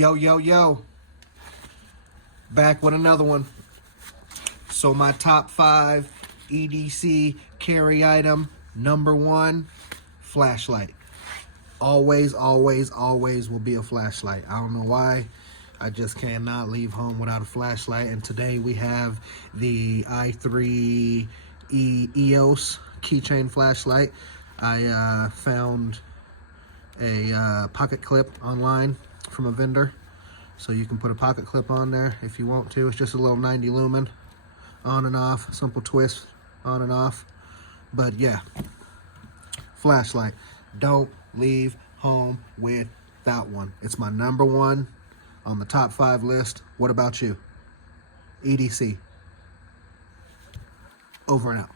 Yo, yo, yo. Back with another one. So my top 5 EDC carry item, number 1, flashlight. Always, always, always will be a flashlight. I don't know why. I just cannot leave home without a flashlight. And today we have the i3E EOS keychain flashlight. I found a pocket clip online from a vendor. So you can put a pocket clip on there if you want to. It's just a little 90 lumen, on and off, simple twist, on and off. But yeah, flashlight. Don't leave home without one. It's my number 1 on the top 5 list. What about you? EDC. Over and out.